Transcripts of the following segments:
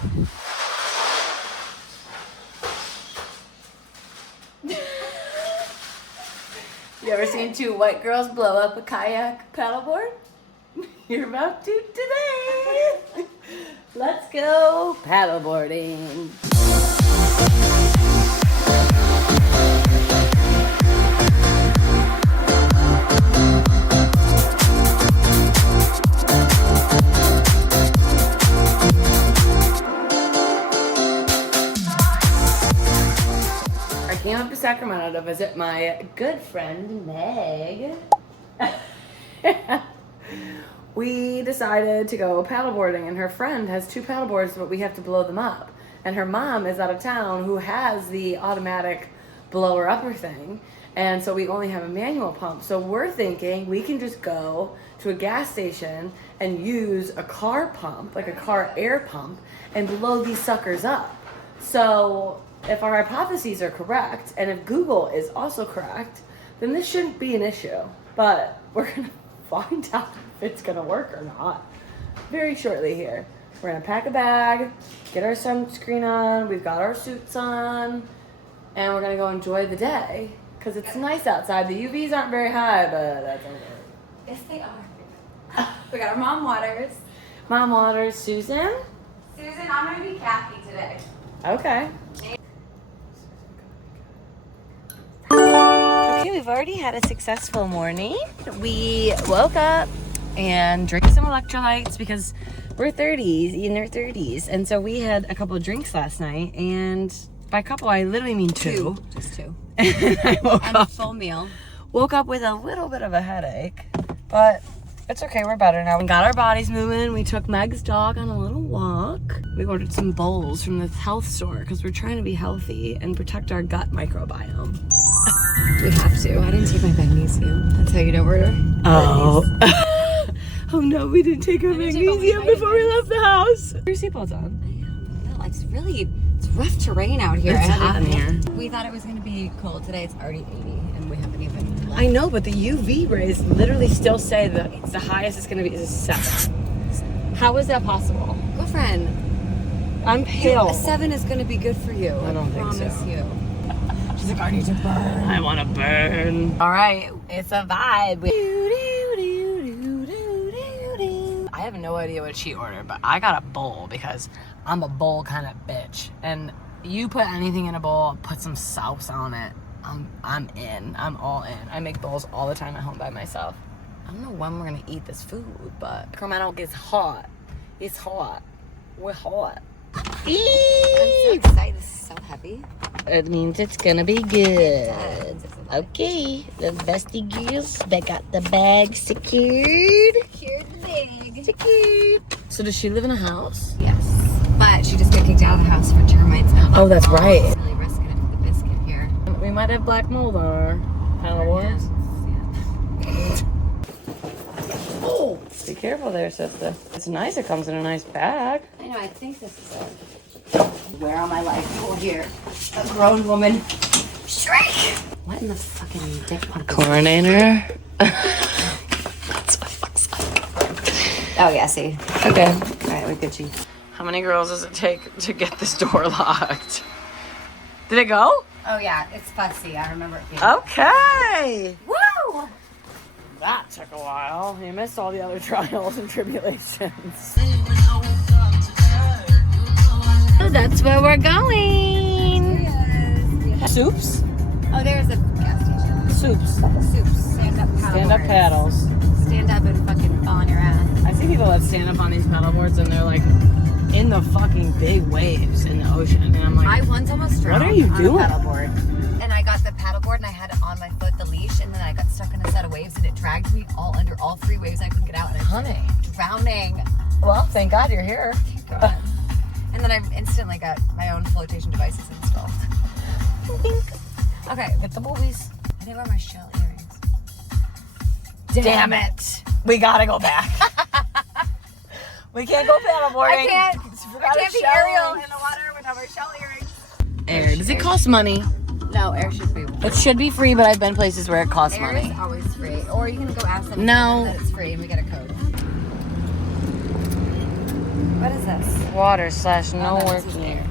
You ever seen two white girls blow up a kayak paddleboard? You're about to today. Let's go paddleboarding. I came up to Sacramento to visit my good friend Meg. We decided to go paddleboarding, and her friend has two paddleboards, but we have to blow them up. And her mom is out of town who has the automatic blower upper thing, and so we only have a manual pump. So we're thinking we can just go to a gas station and use a car pump, like a car air pump, and blow these suckers up. So if our hypotheses are correct, and if Google is also correct, then this shouldn't be an issue. But we're gonna find out if it's gonna work or not very shortly here. We're gonna pack a bag, get our sunscreen on, we've got our suits on, and we're gonna go enjoy the day because it's nice outside. The UVs aren't very high, but that's okay. Yes, they are. We got our mom waters. Mom waters. Susan? Susan, I'm gonna be Kathy today. Okay. Okay, we've already had a successful morning. We woke up and drank some electrolytes because we're 30s, eating our 30s. And so we had a couple of drinks last night, and by couple, I literally mean two. Just two. And I woke And up. a full meal. Woke up with a little bit of a headache, but it's okay, we're better now. We got our bodies moving. We took Meg's dog on a little walk. We ordered some bowls from the health store because we're trying to be healthy and protect our gut microbiome. We have to. I didn't take my magnesium. That's how you know we're... Oh. Oh no, we didn't take our didn't take all my magnesium before we vitamins. left the house. Your seatbelt's on. No, it's rough terrain out here. It's hot in here. We thought it was going to be cold today. It's already 80 and we haven't even left. I know, but the UV rays literally still say that it's the highest it's going to be is 7. How is that possible? Girlfriend, I'm pale. a 7 is going to be good for you. I don't think so. promise you. She's like, I need to burn. I want to burn. All right, it's a vibe. I have no idea what she ordered, but I got a bowl because I'm a bowl kind of bitch. And you put anything in a bowl, put some sauce on it, I'm in. I'm all in. I make bowls all the time at home by myself. I don't know when we're gonna eat this food, but Sacramento gets hot. It's hot. We're hot. I'm so excited. This is so heavy. It means it's gonna be good. Okay, the bestie girls that got the bag secured. Secured the bag. Secured. So does she live in a house? Yes. But she just got kicked out of the house for termites. Oh, that's right. Really risking it for the biscuit here. We might have black mold on our paddleboards. Yeah. Oh, be careful there, sister. It's nice. It comes in a nice bag. I know, I think this is a where all my life will hear a grown woman shriek. What in the fucking dick pump? Coronator. That's what it looks like. Oh yeah, see. Okay. Alright, we're Gucci. How many girls does it take to get this door locked? Did it go? Oh yeah, it's fussy. I remember it being. Okay. Woo! That took a while. You missed all the other trials and tribulations. Oh, that's where we're going. Yes. SUPs? Oh, there's a gas station. SUPs. Soups. Stand up paddleboards. Stand up paddles. Stand up and fucking fall on your ass. I see people that stand up on these paddleboards and they're like in the fucking big waves in the ocean. And I'm like, I once almost drowned what are you on doing? a paddleboard. And I got the paddleboard and I had it on my foot, the leash, and then I got stuck in a set of waves and it dragged me all under all 3 waves. I couldn't get out and I was honey. drowning. Well, thank God you're here. Thank God. And then I instantly got my own flotation devices installed. Okay, Get the movies. I didn't wear my shell earrings. Damn it. We gotta go back. We can't go paddleboarding. I can't be Ariel Air. in the water without my shell earrings. Air. Does it cost money? No, air should be. It should be free, but I've been places where it costs Air money. is always free. Or you can go ask them No. that it's free and we get a code. What is this? Water slash no Oh, no, this is working. air.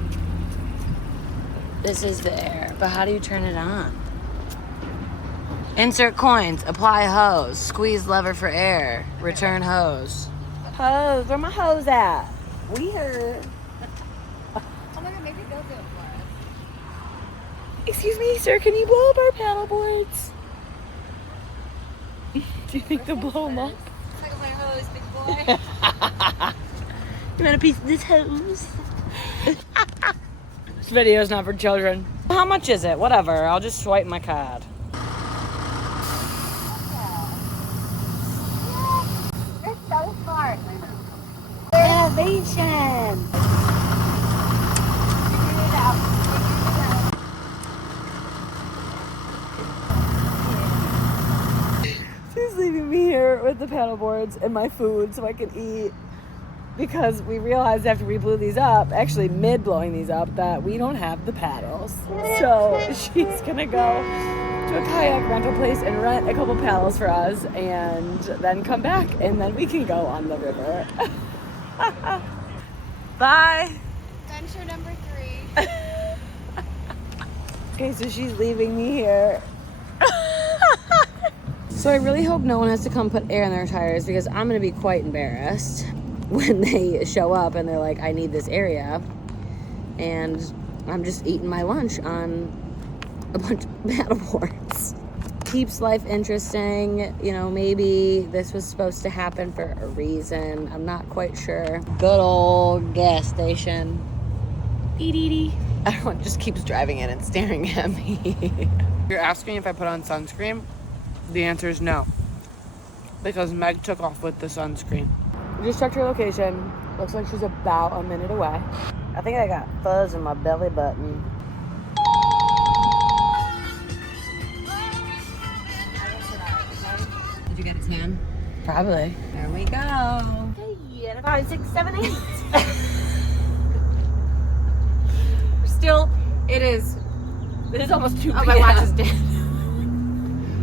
This is the air, but how do you turn it on? Insert coins, apply hose, squeeze lever for air, return hose. Hose, where my hose at? Weird. Oh my god, maybe they'll do it for us. Excuse me, sir, can you blow up our paddle boards? Do you think they'll blow them up? It's like my hose, big boy. You want a piece of this hose? This video is not for children. How much is it? Whatever, I'll just swipe my card. You're so smart. Innovation! Figure it out. She's leaving me here with the paddle boards and my food so I can eat, because we realized after we blew these up, actually mid blowing these up, that we don't have the paddles. So she's gonna go to a kayak rental place and rent a couple paddles for us and then come back and then we can go on the river. Bye. Adventure number 3. Okay, so she's leaving me here. So I really hope no one has to come put air in their tires, because I'm gonna be quite embarrassed when they show up and they're like, I need this area, and I'm just eating my lunch on a bunch of paddleboards. Keeps life interesting. You know, maybe this was supposed to happen for a reason. I'm not quite sure. Good old gas station. Everyone just keeps driving in and staring at me. You're asking if I put on sunscreen? The answer is no, because Meg took off with the sunscreen. We just checked her location. Looks like she's about a minute away. I think I got fuzz in my belly button. Did you get a 10? Probably. There we go. Hey, and 5, 6, 7, 8. Still, it is almost 2 p.m. Oh, my watch is dead.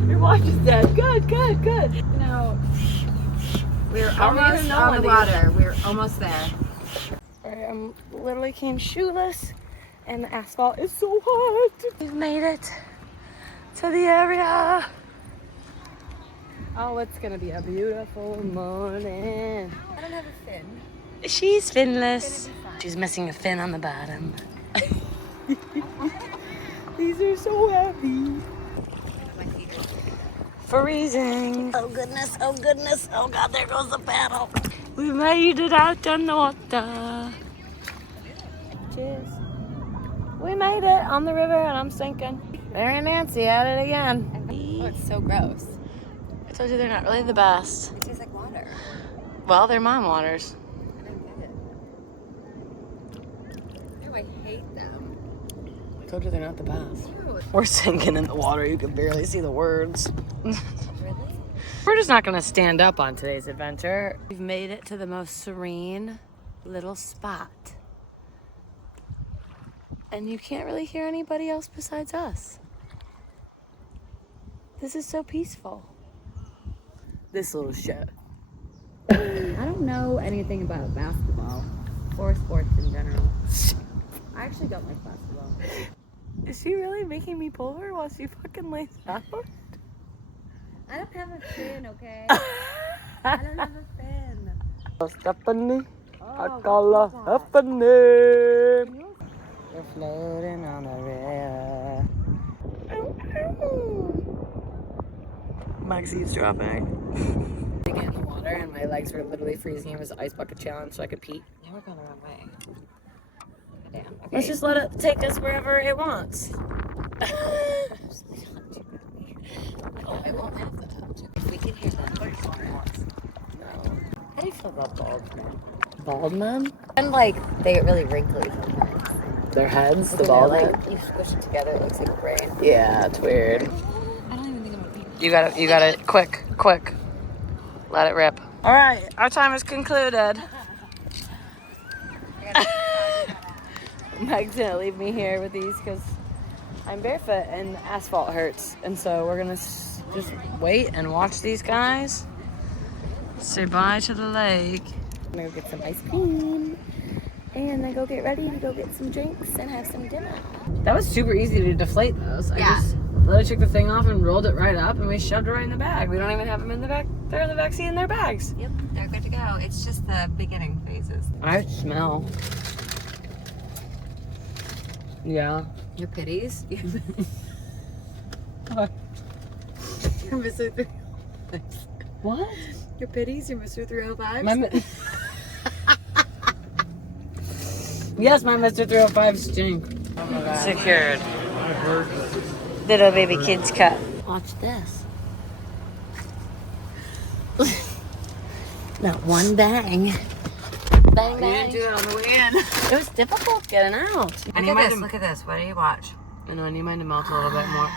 Your watch is dead. Good. No. We're don't almost even know on when the to water. We're almost there. I literally came shoeless, and the asphalt is so hot. We've made it to the area. Oh, it's gonna be a beautiful morning. I don't have a fin. She's finless. She's missing a fin on the bottom. These are so heavy. Freezing. Oh goodness. Oh God, there goes the paddle. We made it out on the water. Cheers. We made it on the river and I'm sinking. Mary and Nancy at it again. Oh, it's so gross. I told you they're not really the best. It tastes like water. Well, they're mom waters. I don't get it. No, I hate them. I told you they're not the best. Ew. We're sinking in the water. You can barely see the words. Really? We're just not going to stand up on today's adventure. We've made it to the most serene little spot. And you can't really hear anybody else besides us. This is so peaceful. This little shit. I don't know anything about basketball or sports in general. I actually don't like basketball. Is she really making me pull her while she fucking lays out? I don't have a fin, okay? I don't have a fin. Stephanie, Oh, I call her Stephanie. We're floating on the river. Meg's eavesdropping. I get in the water and my legs were literally freezing. It was the ice bucket challenge so I could pee. Now we're going the wrong way. Damn. Okay. Let's just let it take us wherever it wants. Oh, I won't have that. If we can hear them. No. How do you feel about bald men? Bald men? And like, they get really wrinkly sometimes. Their heads, the They're bald like, head? you squish it together, it looks like a brain. Yeah, it's weird. I don't even think I'm gonna pee. You got it, quick. Let it rip. All right, our time is concluded. Meg's gonna leave me here with these because I'm barefoot and the asphalt hurts. And so we're gonna just wait and watch these guys say bye to the lake. I'm gonna go get some ice cream. and then go get ready to go get some drinks and have some dinner. That was super easy to deflate those. I Yeah. just literally took the thing off and rolled it right up, and we shoved it right in the bag. We don't even have them in the back. They're in the back seat in their bags. Yep, they're good to go. It's just the beginning phases. I smell. Yeah. Your pitties. What? You're Mr. 305. What? Your pitties, your Mr. 305. Yes, my Mr. 305 stink. Secured. Little baby kids cut. Watch this. Not one bang. Bang, bang. do it on the way in. It was difficult getting out. Look at this. What do you watch? I know, I need mine to melt a little bit more.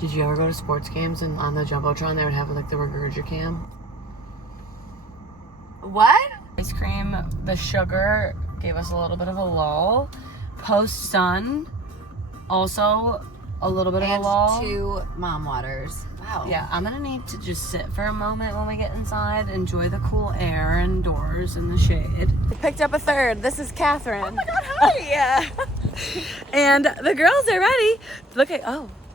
Did you ever go to sports games and on the Jumbotron they would have like the Regurgicam? What? Ice cream, the sugar gave us a little bit of a lull. Post sun, also a little bit of a lull. 2 mom waters. Wow. Yeah, I'm gonna need to just sit for a moment when we get inside, enjoy the cool air indoors in the shade. We picked up a third. This is Catherine. Oh my God, hi! Yeah. And the girls are ready. Look at,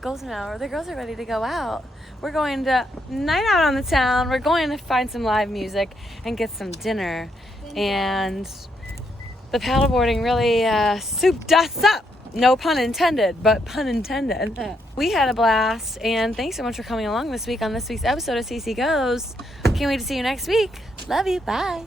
golden hour. The girls are ready to go out. We're going to night out on the town. We're going to find some live music and get some dinner. And the paddleboarding really souped us up. No pun intended, but pun intended. We had a blast, and thanks so much for coming along this week on this week's episode of CC Goes. Can't wait to see you next week. Love you. Bye.